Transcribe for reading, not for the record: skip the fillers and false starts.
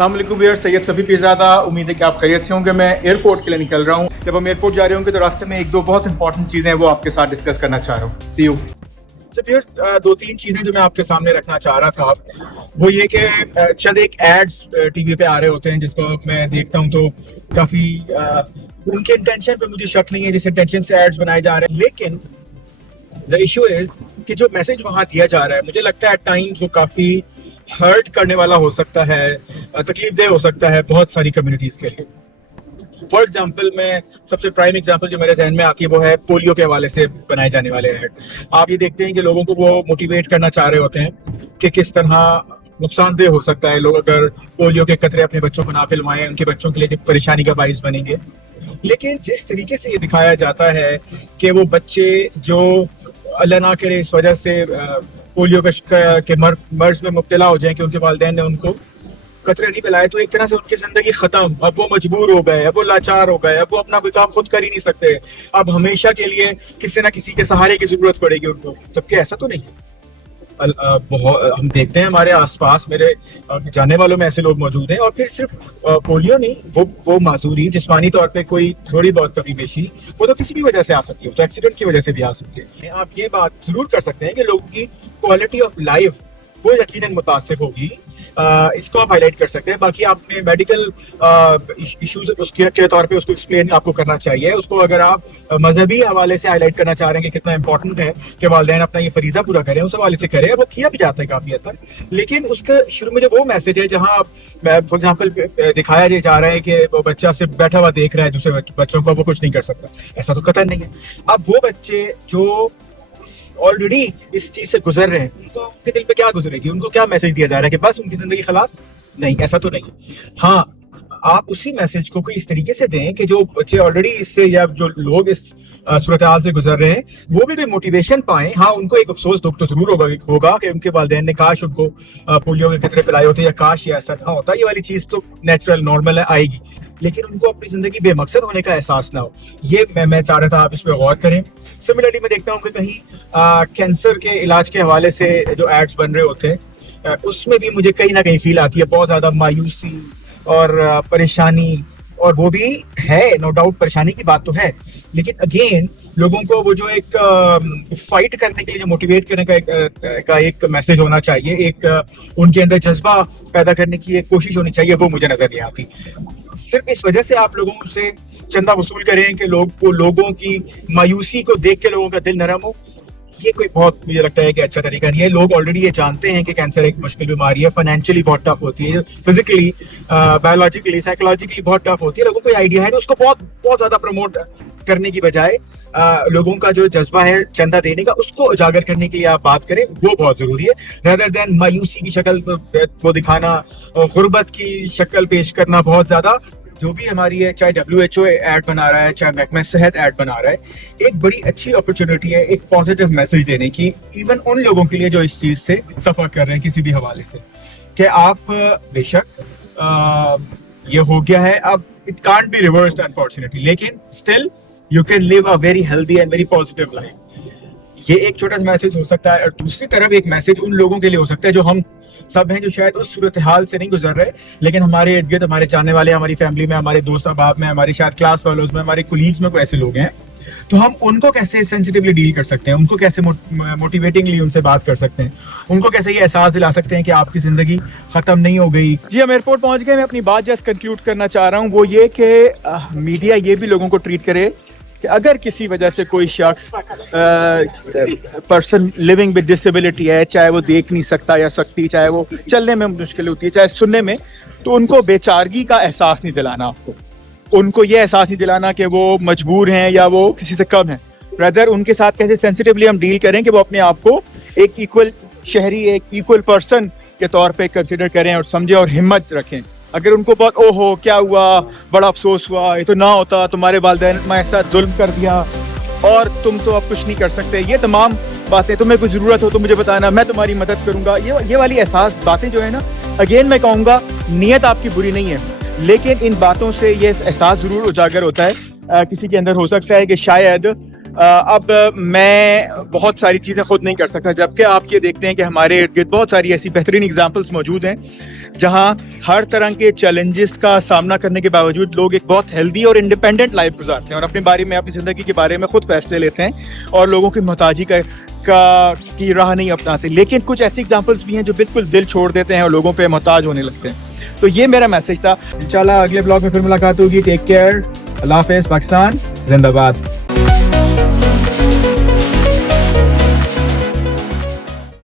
अस्सलाम वालेकुम व्यूअर, सैयद सफ़ी पीरज़ादा। उम्मीद है कि आप खैरियत से होंगे। मैं एयरपोर्ट के लिए निकल रहा हूँ। जब हम एयरपोर्ट जा रहे होंगे तो रास्ते में एक दो बहुत इंपॉर्टेंट चीज़ें हैं, वो आपके साथ डिस्कस करना चाह रहा हूँ। सी यू। तो फिर दो तीन चीजें जो मैं आपके सामने रखना चाह रहा था वो ये कि चंद एक एड्स टीवी पे आ रहे होते हैं जिसको मैं देखता हूँ तो काफी उनके इंटेंशन पे मुझे शक नहीं है जिस इंटेंशन से एड्स बनाए जा रहे हैं, लेकिन द इशू इज कि जो मैसेज वहां दिया जा रहा है मुझे लगता है एट टाइम्स वो काफी हर्ट करने वाला हो सकता है, तकलीफ देह हो सकता है बहुत सारी कम्युनिटीज के लिए। फॉर एग्जाम्पल, मैं सबसे प्राइम एग्जाम्पल जो मेरे जहन में आती है वो है पोलियो के हवाले से बनाए जाने वाले ऐड। आप ये देखते हैं कि लोगों को वो मोटिवेट करना चाह रहे होते हैं कि किस तरह नुकसानदेह हो सकता है लोग अगर पोलियो के कतरे अपने बच्चों को ना पिलवाएं, उनके बच्चों के लिए परेशानी का बाइस बनेंगे। लेकिन जिस तरीके से ये दिखाया जाता है कि वो बच्चे जो अल्लाह ना करे इस वजह से पोलियो के मर्ज में मुब्तला हो जाए कि उनके वालिदैन ने उनको कतरे नहीं पिलाए, तो एक तरह से उनकी जिंदगी खत्म। अब वो मजबूर हो गए, अब वो लाचार हो गए, अब वो अपना कोई काम खुद कर ही नहीं सकते, अब हमेशा के लिए किसी ना किसी के सहारे की जरूरत पड़ेगी उनको। जबकि ऐसा तो नहीं है। हम देखते हैं हमारे आसपास, मेरे जानने वालों में ऐसे लोग मौजूद हैं। और फिर सिर्फ पोलियो नहीं, वो माजूरी जिस्मानी तौर पे कोई थोड़ी बहुत कमी बेशी वो तो किसी भी वजह से आ सकती है, तो एक्सीडेंट की वजह से भी आ सकती है। आप ये बात जरूर कर सकते हैं कि लोगों की क्वालिटी ऑफ लाइफ वो यकीनन मुतासिर होगी, इसको आप हाईलाइट कर सकते हैं। बाकी आपने मेडिकल इश्यूज उसके तौर पे उसको एक्सप्लेन आपको करना चाहिए। उसको अगर आप मजहबी हवाले से हाईलाइट करना चाह रहे हैं कि कितना इंपॉर्टेंट है कि वालिदैन अपना ये फरीजा पूरा करें, उस हवाले से करें, वो किया भी जाता है काफी हद तक। लेकिन उसके शुरू में जो वो मैसेज है जहां फॉर एग्जाम्पल दिखाया जा रहा है कि वो बच्चा सिर्फ बैठा हुआ देख रहा है दूसरे बच्चों को, वो कुछ नहीं कर सकता, ऐसा तो कतई नहीं है। अब वो बच्चे जो ऑलरेडी इस चीज से गुजर रहे हैं, उनको उनके दिल पे क्या गुजरेगी, उनको क्या मैसेज दिया जा रहा है कि बस उनकी जिंदगी खलास? नहीं, ऐसा तो नहीं। हाँ, आप उसी मैसेज को कोई इस तरीके से दें कि जो बच्चे ऑलरेडी इससे या जो लोग इस सूरत हाल से गुजर रहे हैं वो भी कोई मोटिवेशन पाएं। हाँ, उनको एक अफसोस दुख तो जरूर होगा कि उनके वालिदैन ने काश उनको पोलियो के कतरे पिलाए होते या काश ये ऐसा ना होता। ये वाली चीज तो नेचुरल नॉर्मल है, आएगी, लेकिन उनको अपनी जिंदगी बेमकसद होने का एहसास ना हो। ये मैं चाह रहा था आप इस पर गौर करें। सिमिलरली मैं देखता हूँ कि कहीं कैंसर के इलाज के हवाले से जो एड्स बन रहे होते हैं उसमें भी मुझे कहीं ना कहीं फील आती है बहुत ज्यादा मायूसी और परेशानी। और वो भी है, नो डाउट परेशानी की बात तो है, लेकिन अगेन लोगों को वो जो एक फाइट करने के लिए जो मोटिवेट करने का एक मैसेज होना चाहिए, एक उनके अंदर जज्बा पैदा करने की एक कोशिश होनी चाहिए, वो मुझे नजर नहीं आती। सिर्फ इस वजह से आप लोगों से चंदा वसूल करें कि लोगों की मायूसी को देख के लोगों का दिल नरम हो, ये कोई बहुत मुझे लगता है कि अच्छा तरीका नहीं है। लोग ऑलरेडी ये जानते हैं कि कैंसर एक मुश्किल बीमारी है, फाइनेंशियली बहुत टफ होती है, फिजिकली, बायोलॉजिकली, साइकोलॉजिकली बहुत टफ होती है। लोगों को आइडिया है, तो उसको बहुत ज्यादा प्रमोट करने की बजाय लोगों का जो जज्बा है चंदा देने का, उसको उजागर करने के लिए आप बात करें, वो बहुत जरूरी है, रेदर देन मायूसी की शक्ल वो दिखाना, गुर्बत की शक्ल पेश करना। बहुत ज्यादा जो भी हमारी है, चाहे WHO ऐड बना रहा है, चाहे महकमा सेहत ऐड बना रहा है, एक बड़ी अच्छी अपॉर्चुनिटी है एक पॉजिटिव मैसेज देने की, इवन उन लोगों के लिए जो इस चीज से सफर कर रहे हैं किसी भी हवाले से, कि आप बेशक ये हो गया है, अब it can't be reversed unfortunately, लेकिन still you can live a very healthy and very positive life. ये एक छोटा सा मैसेज हो सकता है। और दूसरी तरफ एक मैसेज उन लोगों के लिए हो सकता है जो हम सब हैं, जो शायद उस सूरत हाल से नहीं गुजर रहे, लेकिन हमारे इर्द गिर्द, हमारे जानने वाले, हमारी फैमिली में, हमारे दोस्त अहबाब में, हमारे शायद क्लास फेलोज में, हमारे कुलीग्स में कोई ऐसे लोग हैं, तो हम उनको कैसे सेंसिटिवली डील कर सकते हैं, उनको कैसे मोटिवेटिंगली उनसे बात कर सकते हैं, उनको कैसे ये एहसास दिला सकते हैं कि आपकी जिंदगी खत्म नहीं हो गई। जी, हम एयरपोर्ट पहुंच गए। मैं अपनी बात जस्ट कंक्लूड करना चाह रहा हूँ, वो ये कि मीडिया ये भी लोगों को ट्रीट करे कि अगर किसी वजह से कोई शख्स पर्सन लिविंग विद डिसेबिलिटी है, चाहे वो देख नहीं सकता या सकती, चाहे वो चलने में मुश्किल होती है, चाहे सुनने में, तो उनको बेचारगी का एहसास नहीं दिलाना। आपको उनको ये एहसास नहीं दिलाना कि वो मजबूर हैं या वो किसी से कम है। ब्रदर, उनके साथ कैसे सेंसिटिवली हम डील करें कि वो अपने आप को एक इक्वल शहरी, एक इक्वल पर्सन के तौर पे कंसिडर करें और समझें और हिम्मत रखें। अगर उनको बहुत ओहो क्या हुआ, बड़ा अफसोस हुआ, ये तो ना होता, तुम्हारे वालिदैन ने ऐसा जुल्म कर दिया और तुम तो अब कुछ नहीं कर सकते, ये तमाम बातें, तुम्हें कोई ज़रूरत हो तो मुझे बताना, मैं तुम्हारी मदद करूंगा, ये वाली एहसास बातें जो है ना, अगेन मैं कहूँगा नीयत आपकी बुरी नहीं है, लेकिन इन बातों से ये एहसास ज़रूर उजागर होता है किसी के अंदर हो सकता है कि शायद اب میں بہت ساری چیزیں خود نہیں کر سکتا, جبکہ آپ یہ دیکھتے ہیں کہ ہمارے ارد گرد بہت ساری ایسی بہترین ایگزامپلس موجود ہیں جہاں ہر طرح کے چیلنجز کا سامنا کرنے کے باوجود لوگ ایک بہت ہیلدی اور انڈیپینڈنٹ لائف گزارتے ہیں اور اپنے بارے میں, اپنی زندگی کے بارے میں خود فیصلے لیتے ہیں اور لوگوں کی محتاجی کی راہ نہیں اپناتے. لیکن کچھ ایسی ایگزامپلس بھی ہیں جو بالکل دل چھوڑ دیتے ہیں اور لوگوں پہ محتاج ہونے لگتے ہیں. تو یہ میرا میسج تھا. انشاءاللہ اگلے بلاگ میں پھر ملاقات ہوگی. Take care. اللہ حافظ. پاکستان زندہ باد.